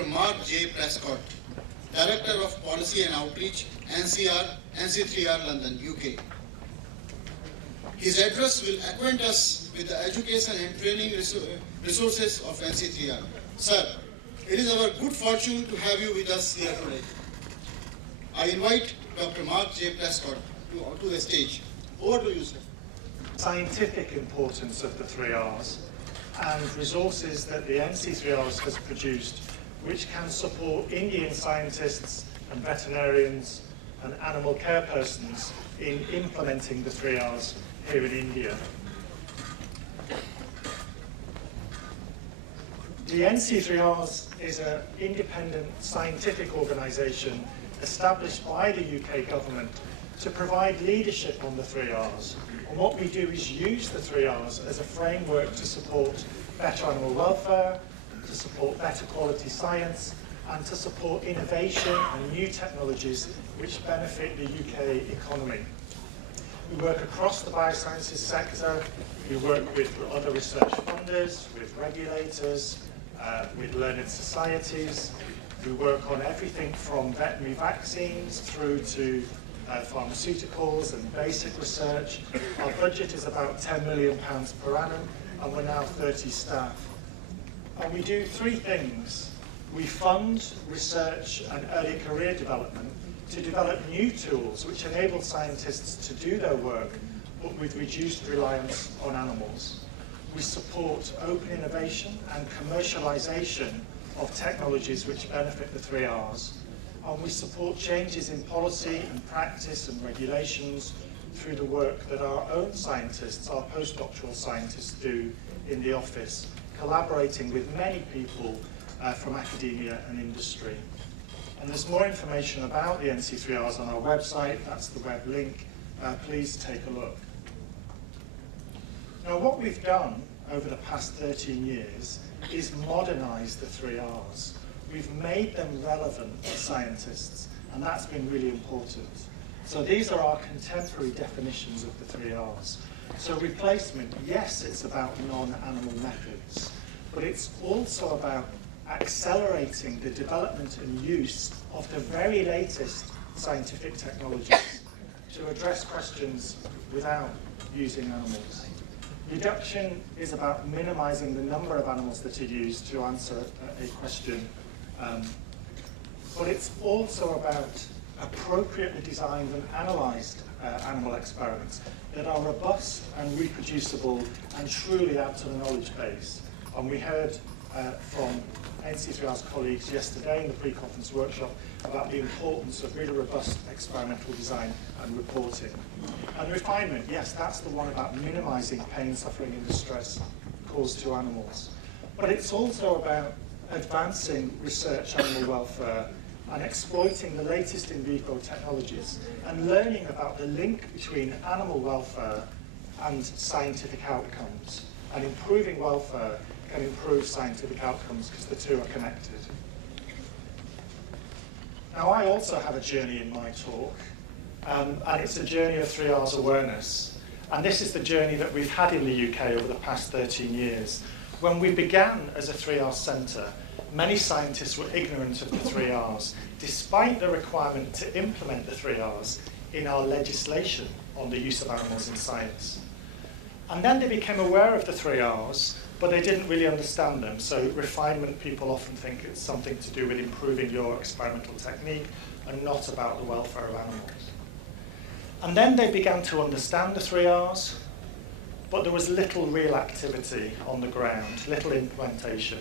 Dr. Mark J. Prescott, Director of Policy and Outreach, NC3R, London, UK. His address will acquaint us with the education and training resources of NC3R. Sir, it is our good fortune to have you with us here today. I invite Dr. Mark J. Prescott to the stage. Over to you, sir. Scientific importance of the 3Rs and resources that the NC3Rs has produced which can support Indian scientists and veterinarians and animal care persons in implementing the 3Rs here in India. The NC3Rs is an independent scientific organisation established by the UK government to provide leadership on the 3Rs. And what we do is use the 3Rs as a framework to support better animal welfare, to support better quality science, and to support innovation and new technologies which benefit the UK economy. We work across the biosciences sector, we work with other research funders, with regulators, with learned societies. We work on everything from veterinary vaccines through to pharmaceuticals and basic research. Our budget is about £10 million per annum, and we're now 30 staff. And we do three things. We fund research and early career development to develop new tools which enable scientists to do their work, but with reduced reliance on animals. We support open innovation and commercialization of technologies which benefit the 3Rs. And we support changes in policy and practice and regulations through the work that our own scientists, our postdoctoral scientists, do in the office, collaborating with many people from academia and industry. And there's more information about the NC3Rs on our website. That's the web link. Please take a look. Now, what we've done over the past 13 years is modernize the 3Rs. We've made them relevant to scientists, and that's been really important. So these are our contemporary definitions of the 3Rs. So replacement, yes, it's about non-animal methods, but it's also about accelerating the development and use of the very latest scientific technologies to address questions without using animals. Reduction is about minimizing the number of animals that are used to answer a question, but it's also about appropriately designed and analyzed animal experiments that are robust and reproducible and truly add to the knowledge base. And we heard from NC3R's colleagues yesterday in the pre-conference workshop about the importance of really robust experimental design and reporting. And refinement, yes, that's the one about minimizing pain, suffering and distress caused to animals. But it's also about advancing research animal welfare and exploiting the latest in vivo technologies and learning about the link between animal welfare and scientific outcomes. And improving welfare can improve scientific outcomes because the two are connected. Now, I also have a journey in my talk, and it's a journey of 3Rs awareness. And this is the journey that we've had in the UK over the past 13 years. When we began as a 3R centre, many scientists were ignorant of the 3Rs, despite the requirement to implement the 3Rs in our legislation on the use of animals in science. And then they became aware of the 3Rs, but they didn't really understand them. So refinement, people often think it's something to do with improving your experimental technique and not about the welfare of animals. And then they began to understand the 3Rs, but there was little real activity on the ground, little implementation.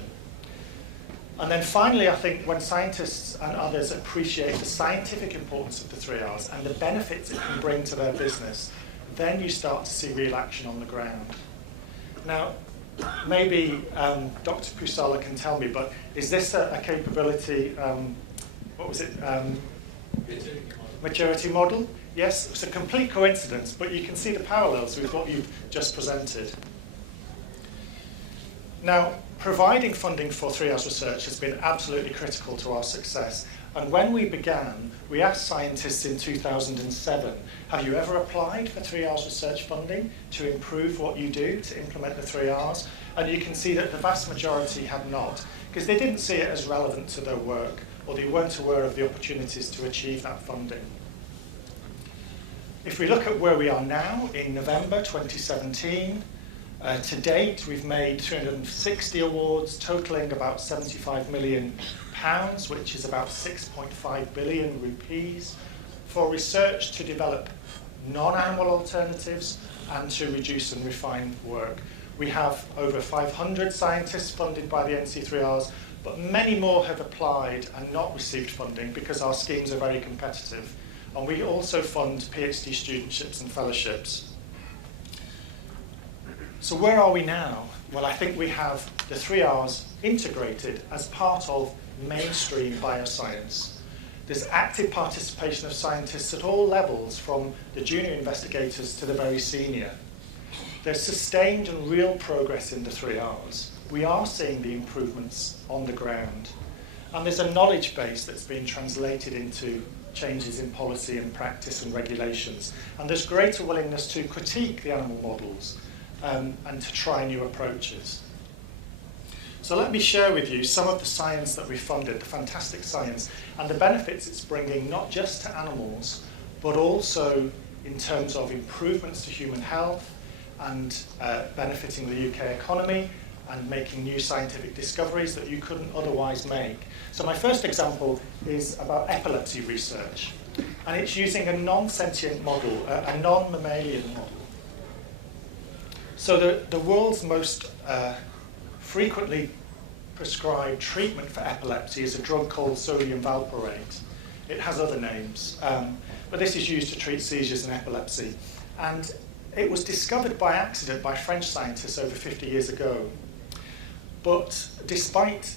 And then finally, I think when scientists and others appreciate the scientific importance of the 3Rs and the benefits it can bring to their business, then you start to see real action on the ground. Now, maybe Dr. Pusala can tell me, but is this a capability, what was it? Maturity model? Yes, it's a complete coincidence, but you can see the parallels with what you've just presented. Now, providing funding for 3Rs research has been absolutely critical to our success. And when we began, we asked scientists in 2007, have you ever applied for 3Rs research funding to improve what you do to implement the 3Rs? And you can see that the vast majority have not, because they didn't see it as relevant to their work, or they weren't aware of the opportunities to achieve that funding. If we look at where we are now in November 2017, to date we've made 360 awards totaling about £75 million, which is about 6.5 billion rupees, for research to develop non-animal alternatives and to reduce and refine work. We have over 500 scientists funded by the NC3Rs, but many more have applied and not received funding because our schemes are very competitive. And we also fund PhD studentships and fellowships. So where are we now? Well, I think we have the 3Rs integrated as part of mainstream bioscience. There's active participation of scientists at all levels, from the junior investigators to the very senior. There's sustained and real progress in the 3Rs. We are seeing the improvements on the ground. And there's a knowledge base that's being translated into changes in policy and practice and regulations. And there's greater willingness to critique the animal models and to try new approaches. So let me share with you some of the science that we funded, the fantastic science, and the benefits it's bringing not just to animals, but also in terms of improvements to human health and benefiting the UK economy and making new scientific discoveries that you couldn't otherwise make. So my first example is about epilepsy research. And it's using a non-sentient model, a non-mammalian model. So the world's most frequently prescribed treatment for epilepsy is a drug called sodium valproate. It has other names, but this is used to treat seizures and epilepsy. And it was discovered by accident by French scientists over 50 years ago. But despite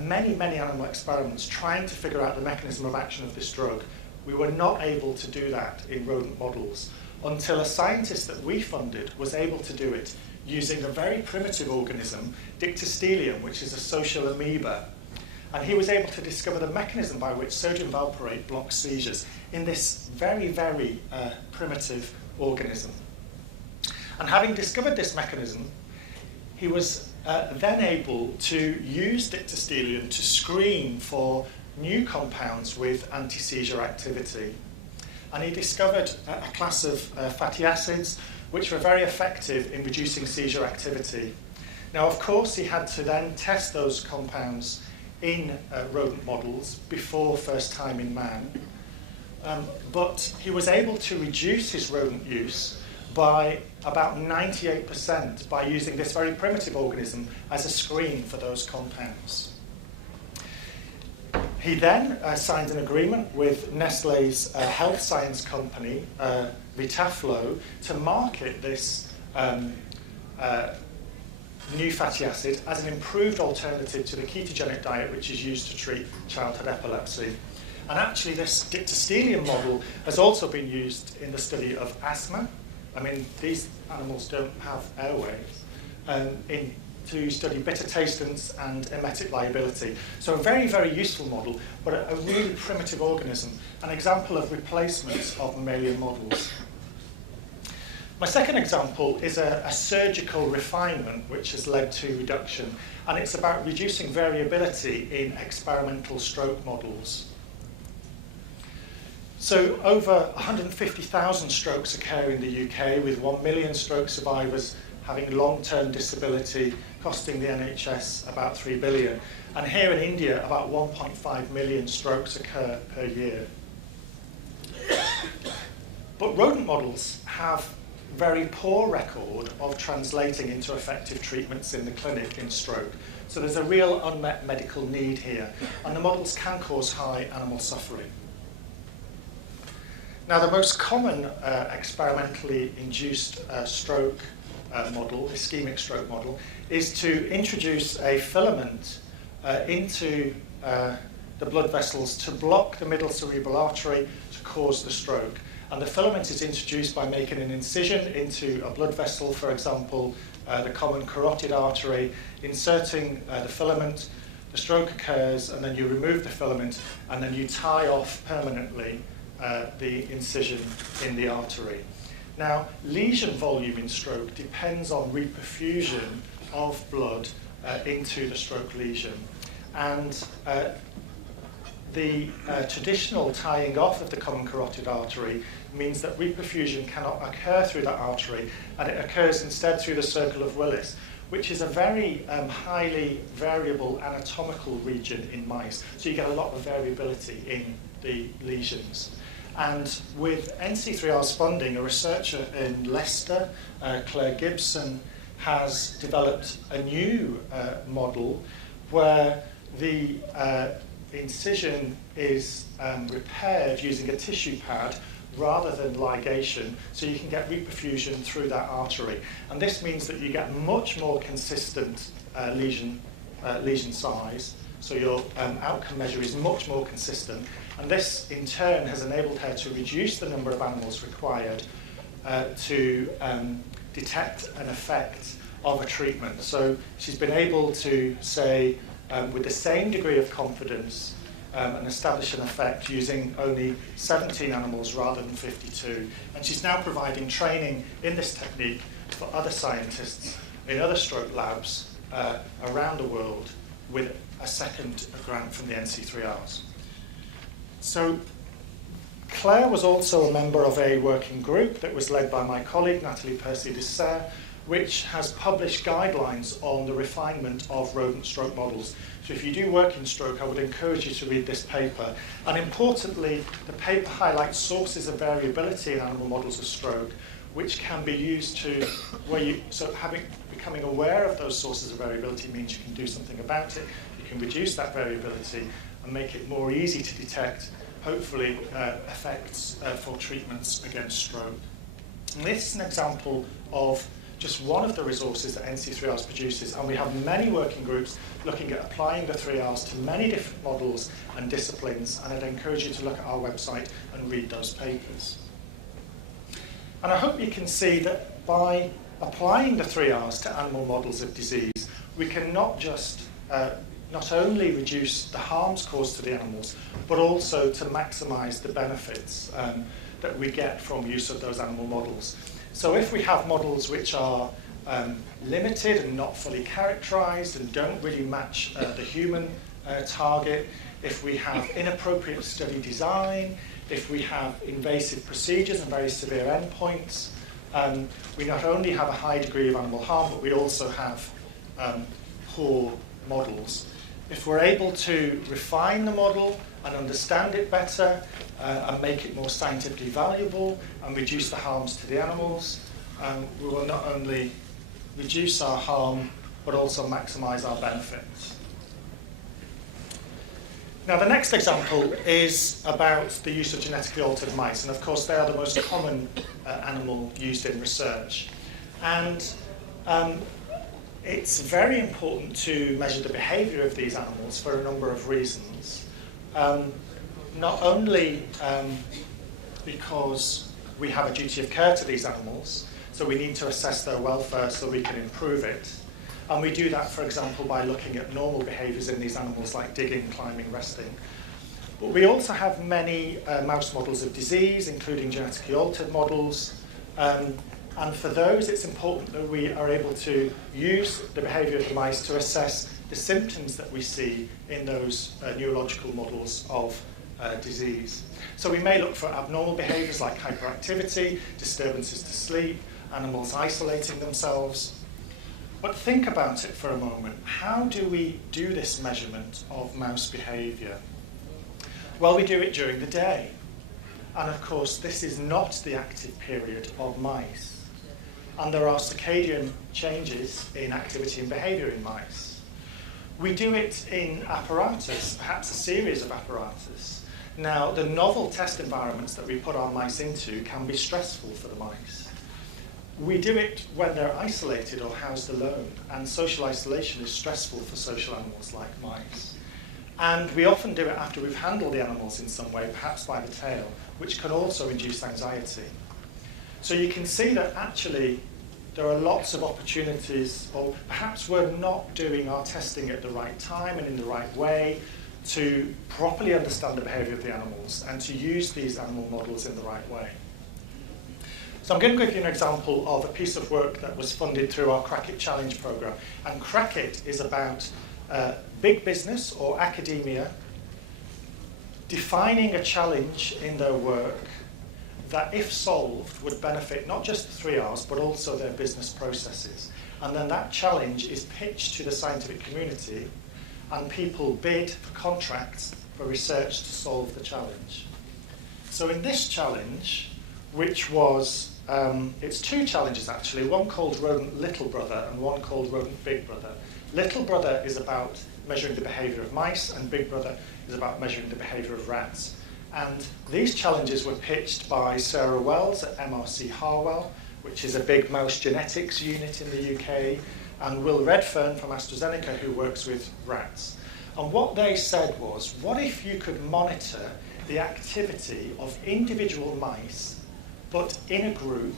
many animal experiments trying to figure out the mechanism of action of this drug, we were not able to do that in rodent models until a scientist that we funded was able to do it using a very primitive organism, Dictyostelium, which is a social amoeba. And he was able to discover the mechanism by which sodium valproate blocks seizures in this very primitive organism. And having discovered this mechanism, he was then able to use Dictyostelium to screen for new compounds with anti-seizure activity. And he discovered a class of fatty acids which were very effective in reducing seizure activity. Now, of course, he had to then test those compounds in rodent models before first time in man. But he was able to reduce his rodent use by about 98% by using this very primitive organism as a screen for those compounds. He then signed an agreement with Nestlé's health science company, Vitaflo, to market this new fatty acid as an improved alternative to the ketogenic diet which is used to treat childhood epilepsy. And actually this Dictyostelium model has also been used in the study of asthma. I mean, these animals don't have airways, to study bitter tastings and emetic liability. So a very useful model, but a really primitive organism, an example of replacements of mammalian models. My second example is a surgical refinement which has led to reduction, and it's about reducing variability in experimental stroke models. So over 150,000 strokes occur in the UK, with 1 million stroke survivors having long-term disability, costing the NHS about 3 billion. And here in India, about 1.5 million strokes occur per year. But rodent models have very poor record of translating into effective treatments in the clinic in stroke. So there's a real unmet medical need here, and the models can cause high animal suffering. Now, the most common experimentally induced stroke model, ischemic stroke model, is to introduce a filament into the blood vessels to block the middle cerebral artery to cause the stroke. And the filament is introduced by making an incision into a blood vessel, for example, the common carotid artery, inserting the filament, the stroke occurs, and then you remove the filament, and then you tie off permanently the incision in the artery. Now, lesion volume in stroke depends on reperfusion of blood into the stroke lesion. And the traditional tying off of the common carotid artery means that reperfusion cannot occur through that artery, and it occurs instead through the circle of Willis, which is a very highly variable anatomical region in mice. So you get a lot of variability in the lesions. And with NC3Rs funding, a researcher in Leicester, Claire Gibson, has developed a new model where the incision is repaired using a tissue pad rather than ligation, so you can get reperfusion through that artery. And this means that you get much more consistent lesion size, so your outcome measure is much more consistent. And this, in turn, has enabled her to reduce the number of animals required to detect an effect of a treatment. So she's been able to say, with the same degree of confidence, and establish an effect using only 17 animals rather than 52. And she's now providing training in this technique for other scientists in other stroke labs around the world with a second grant from the NC3Rs. So Claire was also a member of a working group that was led by my colleague, Nathalie Percy-Dessert, which has published guidelines on the refinement of rodent stroke models. So if you do work in stroke, I would encourage you to read this paper. And importantly, the paper highlights sources of variability in animal models of stroke, which can be used to, becoming aware of those sources of variability means you can do something about it, you can reduce that variability and make it more easy to detect, hopefully, effects for treatments against stroke. And this is an example of just one of the resources that NC3Rs produces, and we have many working groups looking at applying the 3Rs to many different models and disciplines, and I'd encourage you to look at our website and read those papers. And I hope you can see that by applying the 3Rs to animal models of disease, we can not only reduce the harms caused to the animals, but also to maximize the benefits that we get from use of those animal models. So if we have models which are limited and not fully characterized and don't really match the human target, if we have inappropriate study design, if we have invasive procedures and very severe endpoints, we not only have a high degree of animal harm, but we also have poor models. If we're able to refine the model and understand it better and make it more scientifically valuable and reduce the harms to the animals, we will not only reduce our harm, but also maximize our benefits. Now, the next example is about the use of genetically altered mice, and of course they are the most common animal used in research. And it's very important to measure the behavior of these animals for a number of reasons. Not only because we have a duty of care to these animals, so we need to assess their welfare so we can improve it. And we do that, for example, by looking at normal behaviors in these animals like digging, climbing, resting. But we also have many mouse models of disease, including genetically altered models. And for those, it's important that we are able to use the behavior of the mice to assess the symptoms that we see in those neurological models of disease. So we may look for abnormal behaviors like hyperactivity, disturbances to sleep, animals isolating themselves. But think about it for a moment. How do we do this measurement of mouse behavior? Well, we do it during the day. And of course, this is not the active period of mice. And there are circadian changes in activity and behavior in mice. We do it in apparatus, perhaps a series of apparatus. Now, the novel test environments that we put our mice into can be stressful for the mice. We do it when they're isolated or housed alone, and social isolation is stressful for social animals like mice. And we often do it after we've handled the animals in some way, perhaps by the tail, which can also induce anxiety. So you can see that actually there are lots of opportunities, or perhaps we're not doing our testing at the right time and in the right way to properly understand the behavior of the animals and to use these animal models in the right way. So I'm going to give you an example of a piece of work that was funded through our Crack It Challenge program. And Crack It is about big business or academia defining a challenge in their work that, if solved, would benefit not just the 3Rs, but also their business processes. And then that challenge is pitched to the scientific community, and people bid for contracts for research to solve the challenge. So in this challenge, which was, it's two challenges actually, one called Rodent Little Brother and one called Rodent Big Brother. Little Brother is about measuring the behavior of mice, and Big Brother is about measuring the behavior of rats. And these challenges were pitched by Sarah Wells at MRC Harwell, which is a big mouse genetics unit in the UK, and Will Redfern from AstraZeneca, who works with rats. And what they said was, what if you could monitor the activity of individual mice, but in a group,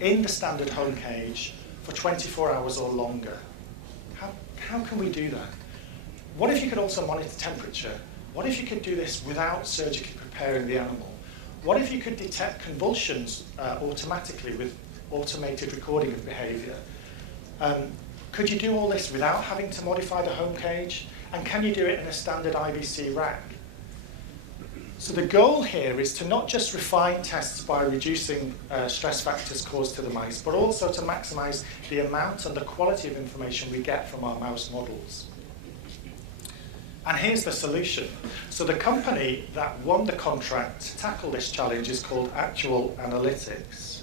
in the standard home cage, for 24 hours or longer? How can we do that? What if you could also monitor temperature? What if you could do this without surgically preparing the animal? What if you could detect convulsions automatically with automated recording of behavior? Could you do all this without having to modify the home cage? And can you do it in a standard IVC rack? So the goal here is to not just refine tests by reducing stress factors caused to the mice, but also to maximize the amount and the quality of information we get from our mouse models. And here's the solution. So the company that won the contract to tackle this challenge is called Actual Analytics.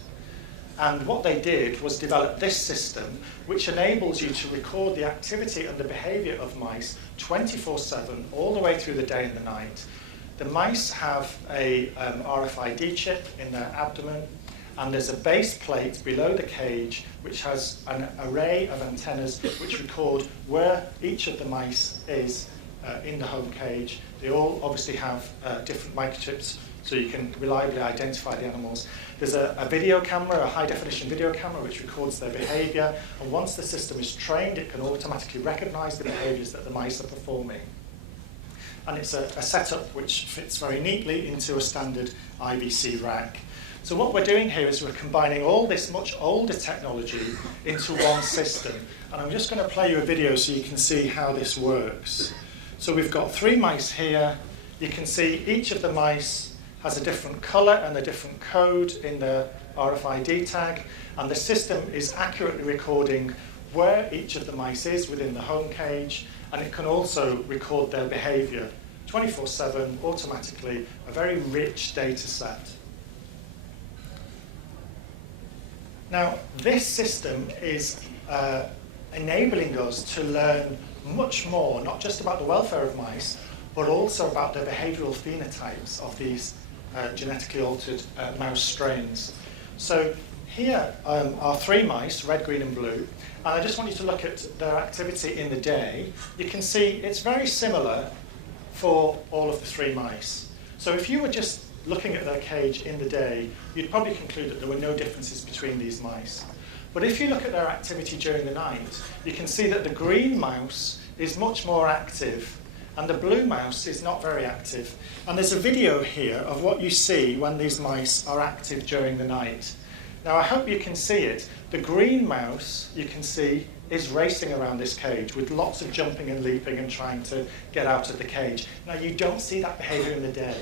And what they did was develop this system, which enables you to record the activity and the behavior of mice 24/7, all the way through the day and the night. The mice have a RFID chip in their abdomen, and there's a base plate below the cage which has an array of antennas which record where each of the mice is in the home cage. They all obviously have different microchips, so you can reliably identify the animals. There's a video camera, a high-definition video camera, which records their behavior, and once the system is trained, it can automatically recognize the behaviors that the mice are performing. And it's a setup which fits very neatly into a standard IVC rack. So what we're doing here is we're combining all this much older technology into one system. And I'm just going to play you a video so you can see how this works. So we've got 3 mice here. You can see each of the mice has a different color and a different code in the RFID tag. And the system is accurately recording where each of the mice is within the home cage. And it can also record their behavior 24/7 automatically, a very rich data set. Now, this system is enabling us to learn much more, not just about the welfare of mice, but also about the behavioral phenotypes of these genetically altered mouse strains. So here are 3 mice, red, green, and blue. And I just want you to look at their activity in the day. You can see it's very similar for all of the 3 mice. So if you were just looking at their cage in the day, you'd probably conclude that there were no differences between these mice. But if you look at their activity during the night, you can see that the green mouse is much more active, and the blue mouse is not very active. And there's a video here of what you see when these mice are active during the night. Now, I hope you can see it. The green mouse, you can see, is racing around this cage with lots of jumping and leaping and trying to get out of the cage. Now, you don't see that behavior in the day.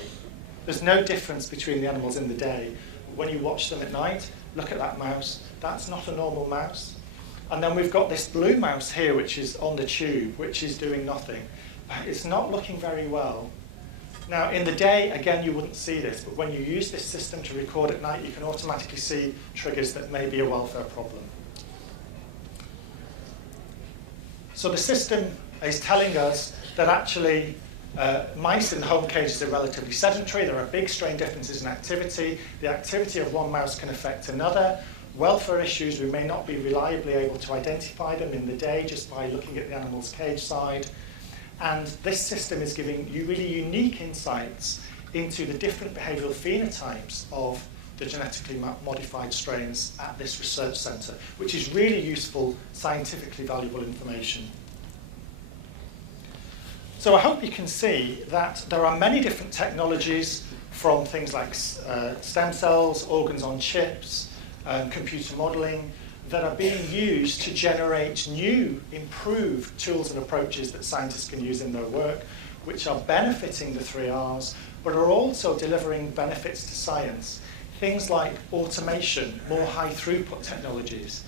There's no difference between the animals in the day. When you watch them at night, look at that mouse. That's not a normal mouse. And then we've got this blue mouse here, which is on the tube, which is doing nothing. It's not looking very well. Now, in the day, again, you wouldn't see this, but when you use this system to record at night, you can automatically see triggers that may be a welfare problem. So the system is telling us that actually mice in the home cages are relatively sedentary. There are big strain differences in activity. The activity of one mouse can affect another. Welfare issues, we may not be reliably able to identify them in the day just by looking at the animal's cage side. And this system is giving you really unique insights into the different behavioral phenotypes of the genetically modified strains at this research centre, which is really useful, scientifically valuable information. So I hope you can see that there are many different technologies, from things like stem cells, organs on chips, computer modelling, that are being used to generate new, improved tools and approaches that scientists can use in their work, which are benefiting the 3Rs, but are also delivering benefits to science. Things like automation, more high throughput technologies,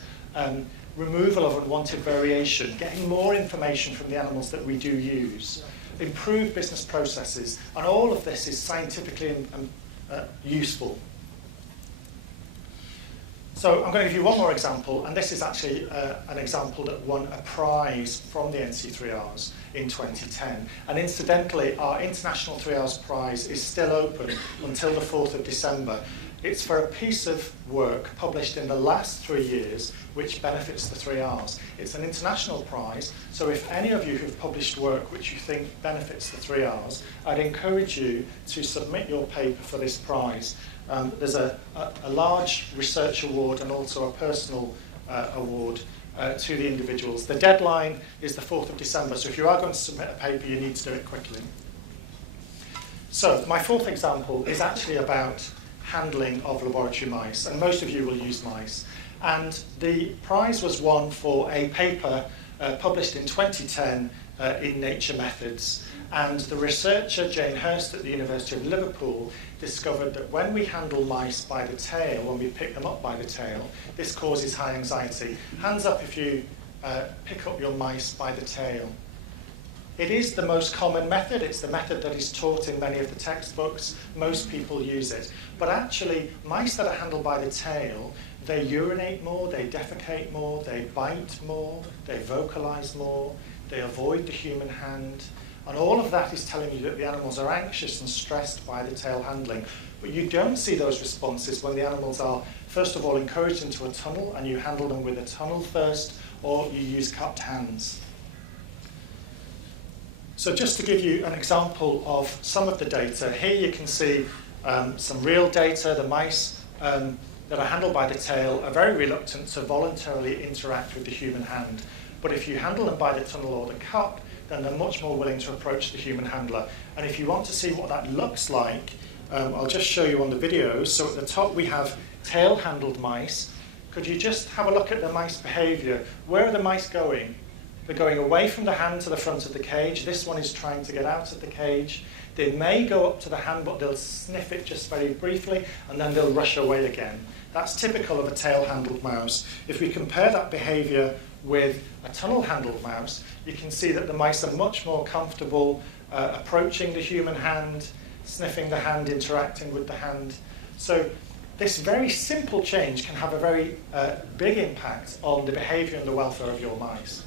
removal of unwanted variation, getting more information from the animals that we do use, improved business processes, and all of this is scientifically useful. So I'm going to give you one more example, and this is actually an example that won a prize from the NC3Rs in 2010. And incidentally, our International 3Rs prize is still open until the 4th of December. It's for a piece of work published in the last 3 years which benefits the 3Rs. It's an international prize, so if any of you have published work which you think benefits the 3Rs, I'd encourage you to submit your paper for this prize. There's a large research award and also a personal award to the individuals. The deadline is the 4th of December, so if you are going to submit a paper, you need to do it quickly. So my fourth example is actually about handling of laboratory mice, and most of you will use mice. And the prize was won for a paper published in 2010 in Nature Methods. And the researcher, Jane Hurst at the University of Liverpool, discovered that when we handle mice by the tail, when we pick them up by the tail, this causes high anxiety. Hands up if you pick up your mice by the tail. It is the most common method. It's the method that is taught in many of the textbooks. Most people use it. But actually, mice that are handled by the tail, they urinate more, they defecate more, they bite more, they vocalize more, they avoid the human hand. And all of that is telling you that the animals are anxious and stressed by the tail handling. But you don't see those responses when the animals are, first of all, encouraged into a tunnel, and you handle them with a tunnel first, or you use cupped hands. So just to give you an example of some of the data, here you can see some real data. The mice that are handled by the tail are very reluctant to voluntarily interact with the human hand. But if you handle them by the tunnel or the cup, then they're much more willing to approach the human handler. And if you want to see what that looks like, I'll just show you on the videos. So at the top we have tail-handled mice. Could you just have a look at the mice behavior? Where are the mice going? They're going away from the hand to the front of the cage. This one is trying to get out of the cage. They may go up to the hand, but they'll sniff it just very briefly, and then they'll rush away again. That's typical of a tail-handled mouse. If we compare that behavior with a tunnel-handled mouse, you can see that the mice are much more comfortable approaching the human hand, sniffing the hand, interacting with the hand. So this very simple change can have a very big impact on the behavior and the welfare of your mice.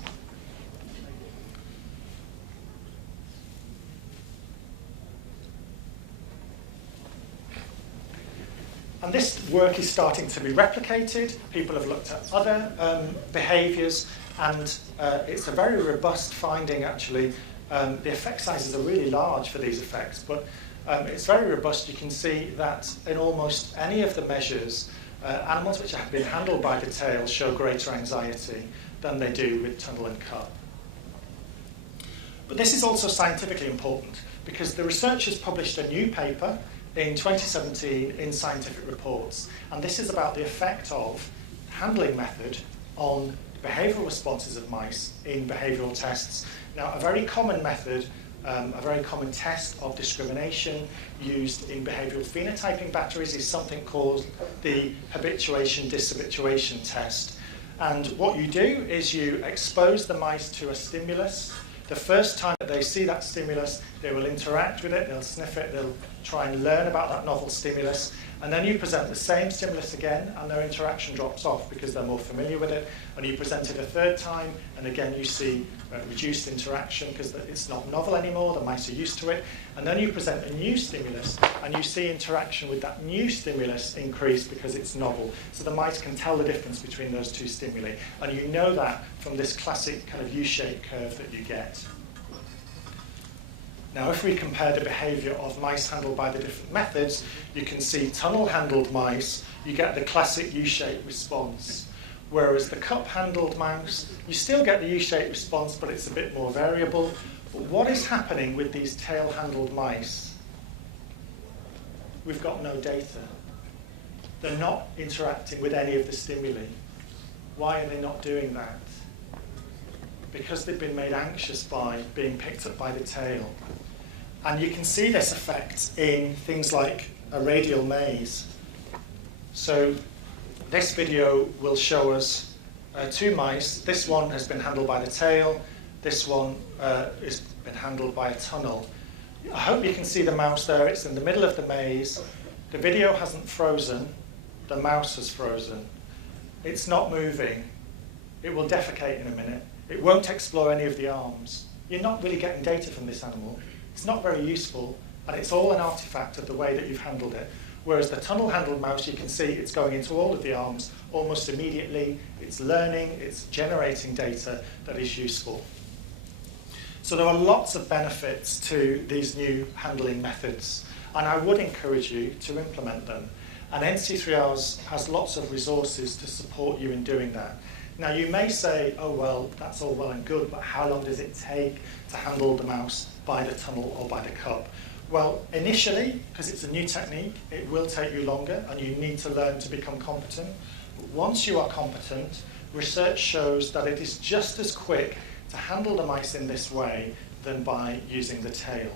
And this work is starting to be replicated. People have looked at other behaviours, and it's a very robust finding, actually. The effect sizes are really large for these effects, but it's very robust. You can see that in almost any of the measures, animals which have been handled by the tail show greater anxiety than they do with tunnel and cup. But this is also scientifically important, because the researchers published a new paper in 2017 in Scientific Reports, and this is about the effect of handling method on behavioural responses of mice in behavioural tests. Now, a very common method, a very common test of discrimination used in behavioural phenotyping batteries is something called the habituation-dishabituation test. And what you do is you expose the mice to a stimulus. The first time that they see that stimulus, they will interact with it, they'll sniff it, they'll try and learn about that novel stimulus, and then you present the same stimulus again, and their interaction drops off because they're more familiar with it, and you present it a third time, and again you see reduced interaction because it's not novel anymore, the mice are used to it, and then you present a new stimulus, and you see interaction with that new stimulus increase because it's novel. So the mice can tell the difference between those two stimuli, and you know that from this classic kind of U-shaped curve that you get. Now, if we compare the behavior of mice handled by the different methods, you can see tunnel-handled mice, you get the classic U-shaped response. Whereas the cup-handled mouse, you still get the U-shaped response, but it's a bit more variable. But what is happening with these tail-handled mice? We've got no data. They're not interacting with any of the stimuli. Why are they not doing that? Because they've been made anxious by being picked up by the tail. And you can see this effect in things like a radial maze. So this video will show us two mice. This one has been handled by the tail. This one has been handled by a tunnel. I hope you can see the mouse there. It's in the middle of the maze. The video hasn't frozen. The mouse has frozen. It's not moving. It will defecate in a minute. It won't explore any of the arms. You're not really getting data from this animal. It's not very useful, and it's all an artifact of the way that you've handled it. Whereas the tunnel-handled mouse, you can see it's going into all of the arms almost immediately. It's learning, it's generating data that is useful. So there are lots of benefits to these new handling methods, and I would encourage you to implement them. And NC3Rs has lots of resources to support you in doing that. Now you may say, oh well, that's all well and good, but how long does it take to handle the mouse by the tunnel or by the cup? Well, initially, because it's a new technique, it will take you longer and you need to learn to become competent. But once you are competent, research shows that it is just as quick to handle the mice in this way than by using the tail.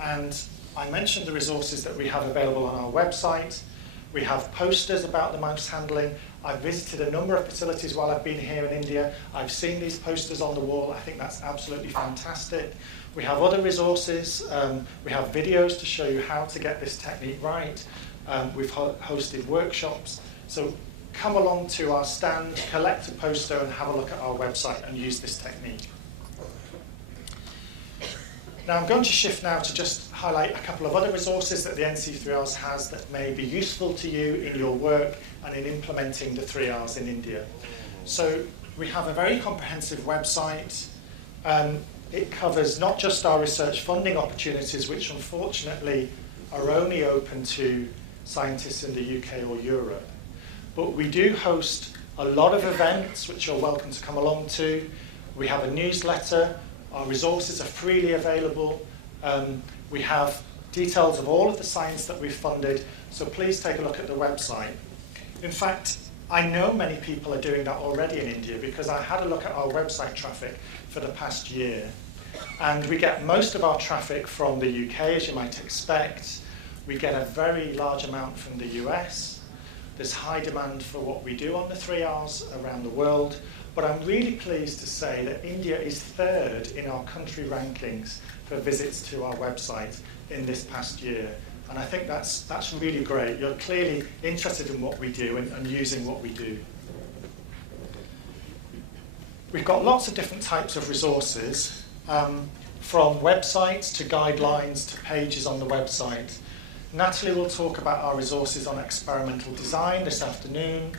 And I mentioned the resources that we have available on our website. We have posters about the mouse handling. I've visited a number of facilities while I've been here in India. I've seen these posters on the wall. I think that's absolutely fantastic. We have other resources. We have videos to show you how to get this technique right. We've hosted workshops. So come along to our stand, collect a poster, and have a look at our website and use this technique. Now I'm going to shift now to just highlight a couple of other resources that the NC3Rs has that may be useful to you in your work and in implementing the 3Rs in India. So we have a very comprehensive website. It covers not just our research funding opportunities, which unfortunately are only open to scientists in the UK or Europe, but we do host a lot of events which you're welcome to come along to. We have a newsletter. Our resources are freely available. We have details of all of the science that we've funded, so please take a look at the website. In fact, I know many people are doing that already in India because I had a look at our website traffic for the past year. And we get most of our traffic from the UK, as you might expect. We get a very large amount from the US. There's high demand for what we do on the 3Rs around the world. But I'm really pleased to say that India is third in our country rankings for visits to our website in this past year. And I think that's really great. You're clearly interested in what we do and using what we do. We've got lots of different types of resources, from websites to guidelines to pages on the website. Natalie will talk about our resources on experimental design this afternoon.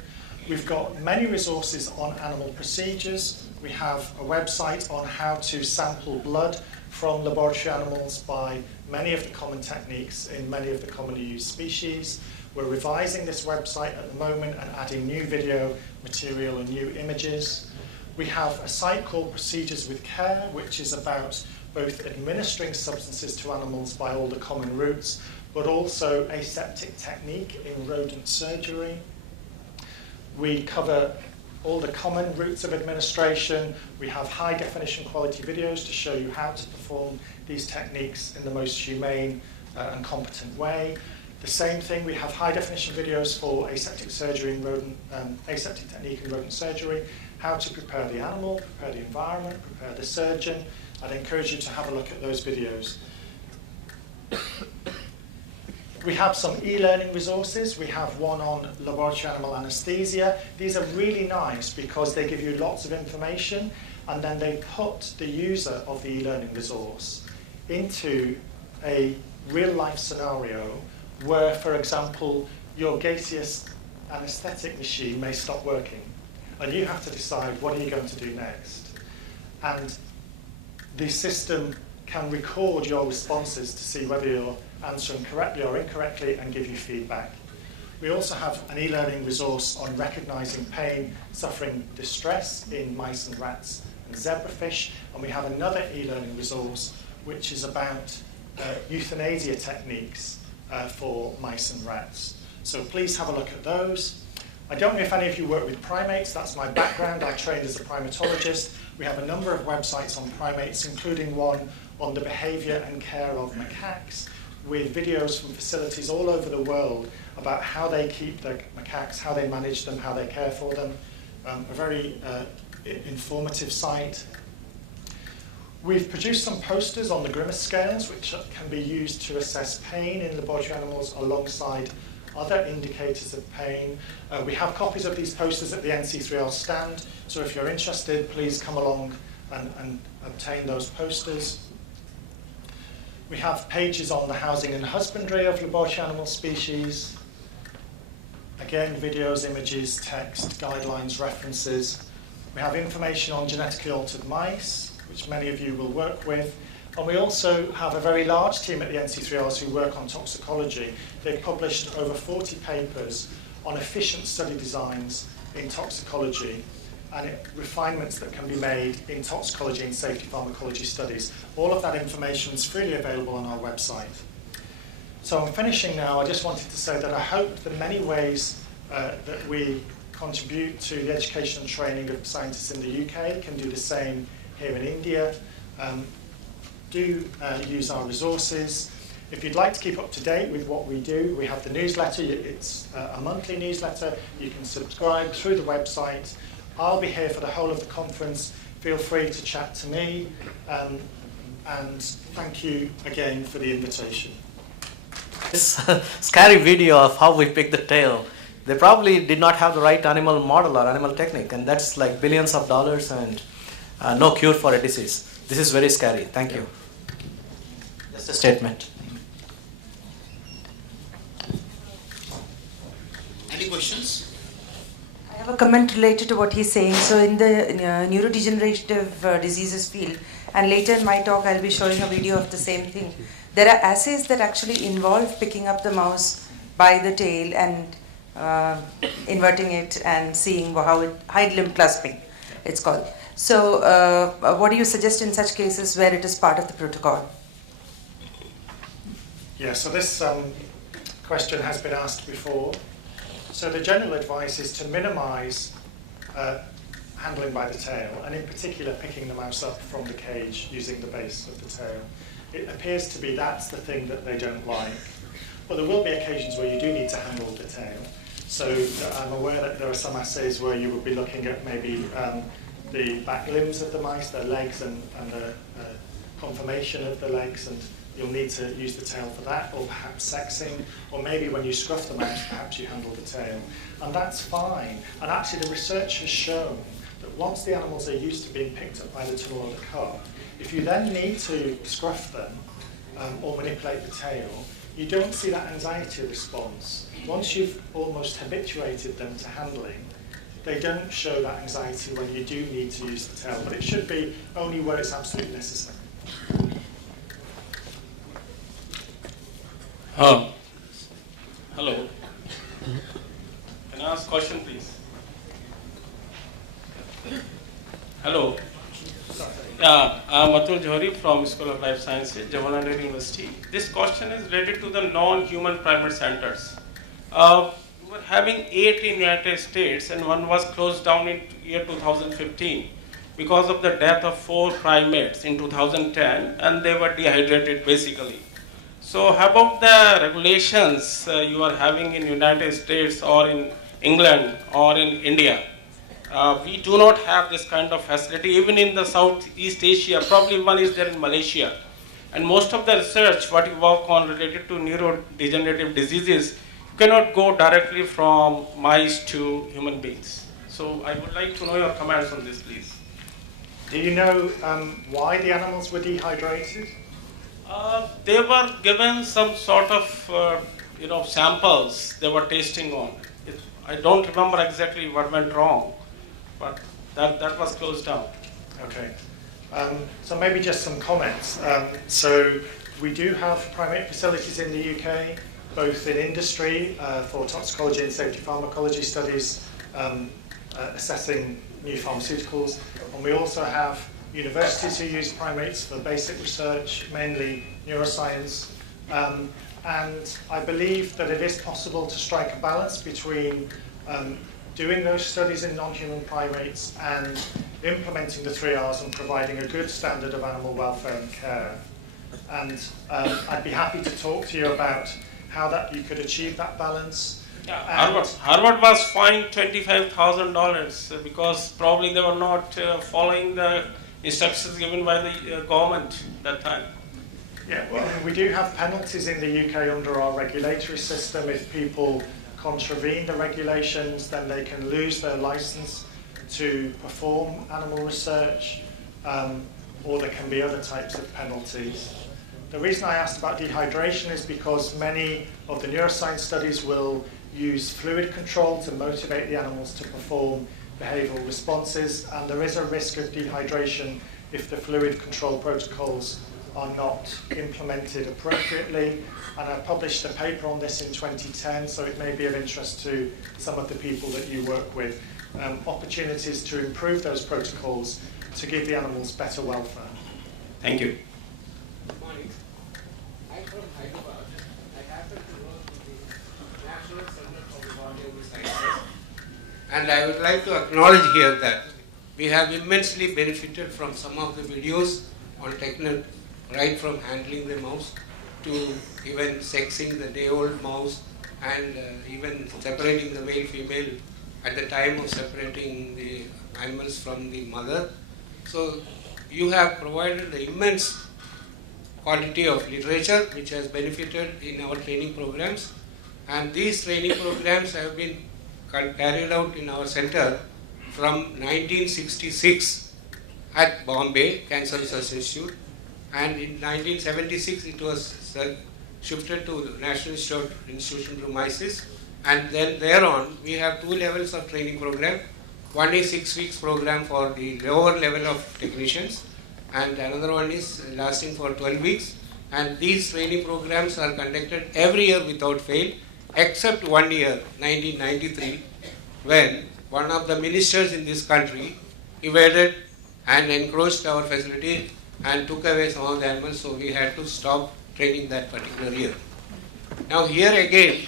We've got many resources on animal procedures. We have a website on how to sample blood from laboratory animals by many of the common techniques in many of the commonly used species. We're revising this website at the moment and adding new video material and new images. We have a site called Procedures with Care, which is about both administering substances to animals by all the common routes, but also aseptic technique in rodent surgery. We cover all the common routes of administration. We have high definition quality videos to show you how to perform these techniques in the most humane and competent way. The same thing, we have high definition videos for aseptic surgery in rodent, aseptic technique in rodent surgery, how to prepare the animal, prepare the environment, prepare the surgeon. I'd encourage you to have a look at those videos. We have some e-learning resources. We have one on laboratory animal anesthesia. These are really nice because they give you lots of information and then they put the user of the e-learning resource into a real-life scenario where, for example, your gaseous anesthetic machine may stop working and you have to decide what are you going to do next. And the system can record your responses to see whether you're answering correctly or incorrectly and give you feedback. We also have an e-learning resource on recognizing pain, suffering, distress in mice and rats and zebrafish, and we have another e-learning resource which is about euthanasia techniques for mice and rats. So please have a look at those. I don't know if any of you work with primates. That's my background. I trained as a primatologist. We have a number of websites on primates, including one on the behavior and care of macaques, with videos from facilities all over the world about how they keep the macaques, how they manage them, how they care for them. A very informative site. We've produced some posters on the grimace scales, which can be used to assess pain in laboratory animals alongside other indicators of pain. We have copies of these posters at the NC3Rs stand, so if you're interested, please come along and obtain those posters. We have pages on the housing and husbandry of laboratory animal species. Again, videos, images, text, guidelines, references. We have information on genetically altered mice, which many of you will work with. And we also have a very large team at the NC3Rs who work on toxicology. They've published over 40 papers on efficient study designs in toxicology and refinements that can be made in toxicology and safety pharmacology studies. All of that information is freely available on our website. So I'm finishing now. I just wanted to say that I hope the many ways that we contribute to the education and training of scientists in the UK can do the same here in India. Do use our resources. If you'd like to keep up to date with what we do, we have the newsletter. It's a monthly newsletter. You can subscribe through the website. I'll be here for the whole of the conference. Feel free to chat to me. And thank you again for the invitation. This scary video of how we pick the tail. They probably did not have the right animal model or animal technique, and that's like billions of dollars and no cure for a disease. This is very scary. Thank you. Just a statement. Any questions? I have a comment related to what he's saying. So in the neurodegenerative diseases field, and later in my talk I'll be showing a video of the same thing. There are assays that actually involve picking up the mouse by the tail and inverting it and seeing how it, hind limb clasping, it's called. So what do you suggest in such cases where it is part of the protocol? Yeah, so this question has been asked before. So the general advice is to minimize handling by the tail, and in particular picking the mouse up from the cage using the base of the tail. It appears to be that's the thing that they don't like. But there will be occasions where you do need to handle the tail. So I'm aware that there are some assays where you would be looking at maybe the back limbs of the mice, their legs and the conformation of the legs, and you'll need to use the tail for that, or perhaps sexing, or maybe when you scruff the mouse, perhaps you handle the tail. And that's fine. And actually the research has shown that once the animals are used to being picked up by the tunnel or the cup, if you then need to scruff them or manipulate the tail, you don't see that anxiety response. Once you've almost habituated them to handling, they don't show that anxiety when you do need to use the tail, but it should be only where it's absolutely necessary. Hello. Can I ask a question, please? Hello. Yeah, I'm Atul Johari from School of Life Sciences, Jawaharlal University. This question is related to the non-human primate centers. We were having 8 in United States, and one was closed down in year 2015 because of the death of 4 primates in 2010, and they were dehydrated basically. So how about the regulations you are having in United States or in England or in India? We do not have this kind of facility, even in the Southeast Asia. Probably one is there in Malaysia. And most of the research, what you work on related to neurodegenerative diseases, you cannot go directly from mice to human beings. So I would like to know your comments on this, please. Do you know why the animals were dehydrated? They were given some sort of samples they were tasting on. I don't remember exactly what went wrong, but that was closed down. Okay. So maybe just some comments. So we do have primate facilities in the UK, both in industry for toxicology and safety pharmacology studies, assessing new pharmaceuticals, and we also have universities who use primates for basic research, mainly neuroscience, and I believe that it is possible to strike a balance between doing those studies in non-human primates and implementing the 3Rs and providing a good standard of animal welfare and care. And I'd be happy to talk to you about how that you could achieve that balance. Yeah, Harvard was fined $25,000 because probably they were not following the instructions given by the government that time. Yeah, well, we do have penalties in the UK under our regulatory system. If people contravene the regulations, then they can lose their license to perform animal research, or there can be other types of penalties. The reason I asked about dehydration is because many of the neuroscience studies will use fluid control to motivate the animals to perform behavioural responses, and there is a risk of dehydration if the fluid control protocols are not implemented appropriately. And I published a paper on this in 2010, so it may be of interest to some of the people that you work with. Opportunities to improve those protocols to give the animals better welfare. Thank you. Good morning. I'm from Hyderabad. I happen to work with the National Center for the Variability Sciences. And I would like to acknowledge here that we have immensely benefited from some of the videos on technique, right from handling the mouse to even sexing the day-old mouse and even separating the male-female at the time of separating the animals from the mother. So you have provided the immense quantity of literature which has benefited in our training programs, and these training programs have been carried out in our center from 1966 at Bombay Cancer Research Institute, and in 1976 it was shifted to the National Institution premises, and then thereon we have two levels of training program. One is 6 weeks program for the lower level of technicians, and another one is lasting for 12 weeks. And these training programs are conducted every year without fail, except 1 year, 1993, when one of the ministers in this country invaded and encroached our facility and took away some of the animals, so we had to stop training that particular year. Now here again,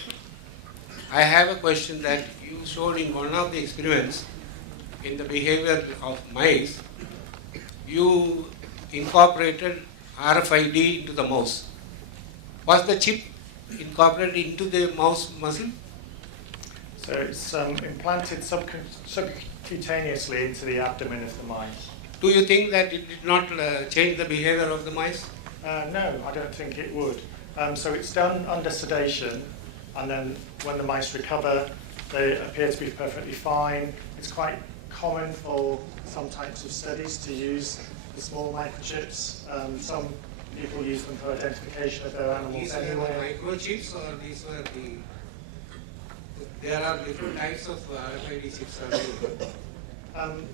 I have a question that you showed in one of the experiments in the behavior of mice. You incorporated RFID into the mouse. Was the chip incorporated into the mouse muscle? So it's implanted subcutaneously into the abdomen of the mice. Do you think that it did not change the behavior of the mice? No, I don't think it would. So it's done under sedation, and then when the mice recover, they appear to be perfectly fine. It's quite common for some types of studies to use the small microchips. Some people use them for identification of their animals These anyway. are the microchips, or these were the... There are different types of RFID chips available.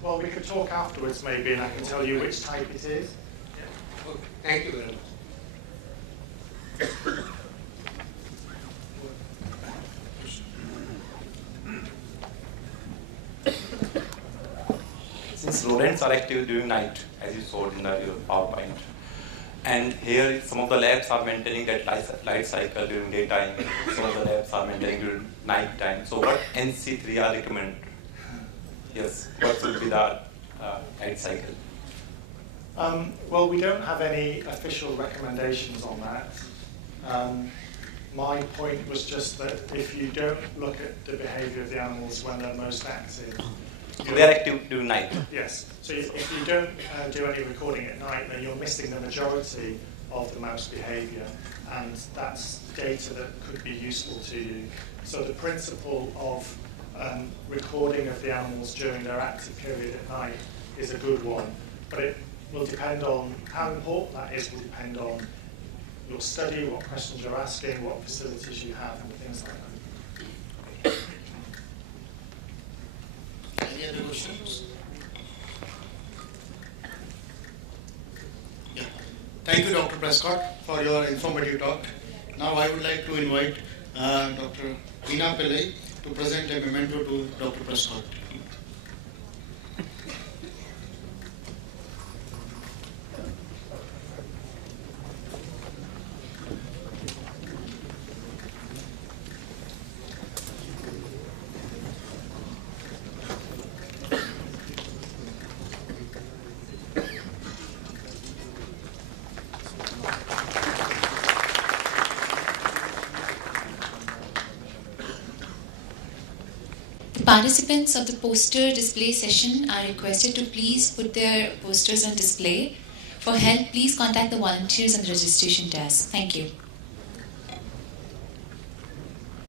Well, we could talk afterwards maybe, and I can tell you which type it is. Okay, thank you very much. Since rodents are active during night, as you showed in your PowerPoint, and here some of the labs are maintaining that light cycle during daytime, some of the labs are maintaining during night time. So what NC3R recommend? Yes, what will be the light cycle? Well, we don't have any official recommendations on that. My point was just that if you don't look at the behavior of the animals when they're most active. So they are active during night? Yes. So if you don't do any recording at night, then you're missing the majority of the mouse behavior, and that's data that could be useful to you. So the principle of recording of the animals during their active period at night is a good one, but it will depend on how important that is, will depend on your study, what questions you're asking, what facilities you have, and things like that. Any other questions? Yeah. Thank you, Dr. Prescott, for your informative talk. Now I would like to invite Dr. Veena Pillai to present a memento to Dr. Prescott. participants of the poster display session are requested to please put their posters on display. For help, please contact the volunteers on the registration desk. Thank you.